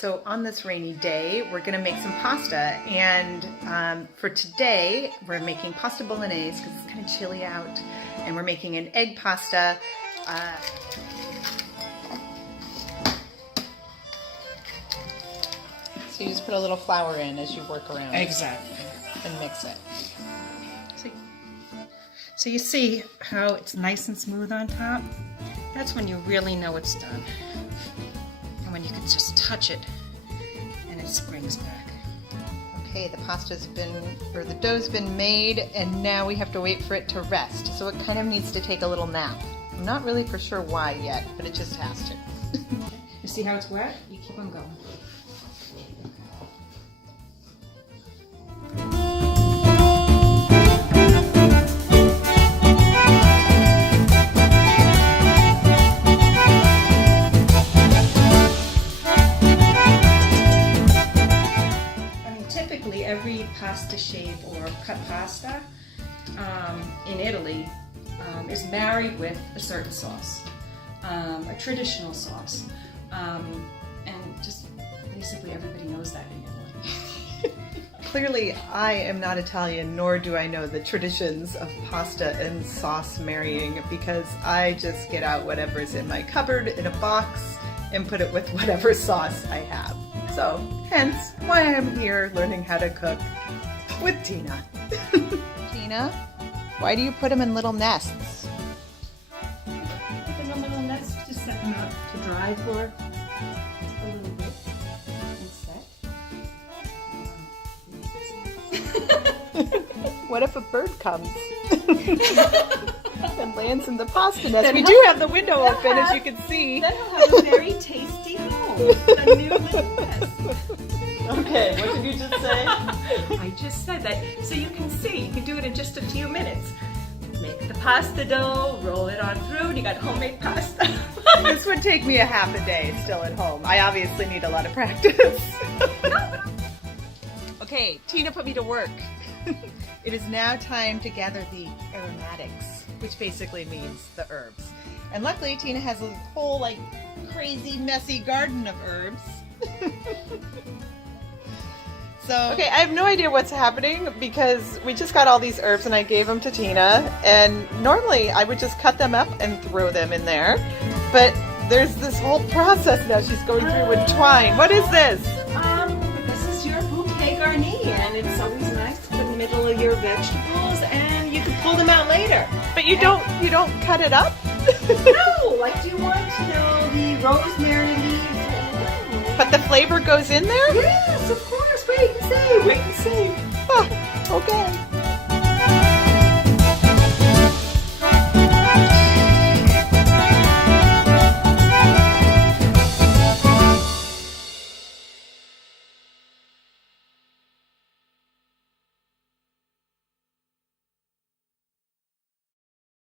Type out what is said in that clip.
So on this rainy day, we're gonna make some pasta, and for today, we're making pasta bolognese because it's kind of chilly out, and we're making an egg pasta. So you just put a little flour in as you work around. Exactly. And mix it. So you see how it's nice and smooth on top? That's when you really know it's done. And when you can just touch it and it springs back. Okay, the the dough's been made, and now we have to wait for it to rest. So it kind of needs to take a little nap. I'm not really for sure why yet, but it just has to. You see how it's wet? You keep on going. Every pasta shape or cut pasta in Italy is married with a certain sauce, a traditional sauce, and just basically everybody knows that in Italy. Clearly, I am not Italian, nor do I know the traditions of pasta and sauce marrying, because I just get out whatever's in my cupboard in a box and put it with whatever sauce I have. So, hence why I'm here learning how to cook with Tina. Tina, why do you put them in little nests? Put them in little nests to set them out to dry for a little bit and set. What if a bird comes and lands in the pasta nest? We do have the window open, as you can see. Then he'll have a very tasty home, a new little nest. Okay, what did you just say? I just said that so you can see. You can do it in just a few minutes. Make the pasta dough, roll it on through, and you got homemade pasta. This would take me a half a day still at home. I obviously need a lot of practice. Okay, Tina put me to work. It is now time to gather the aromatics, which basically means the herbs. And luckily, Tina has a whole, crazy, messy garden of herbs. Okay, I have no idea what's happening because we just got all these herbs and I gave them to Tina, and normally I would just cut them up and throw them in there, but there's this whole process now she's going through with twine. What is this? This is your bouquet garni, and it's always nice to put in the middle of your vegetables, and you can pull them out later. But you don't cut it up? No, do you want, the rosemary leaves? But the flavor goes in there? Yes, of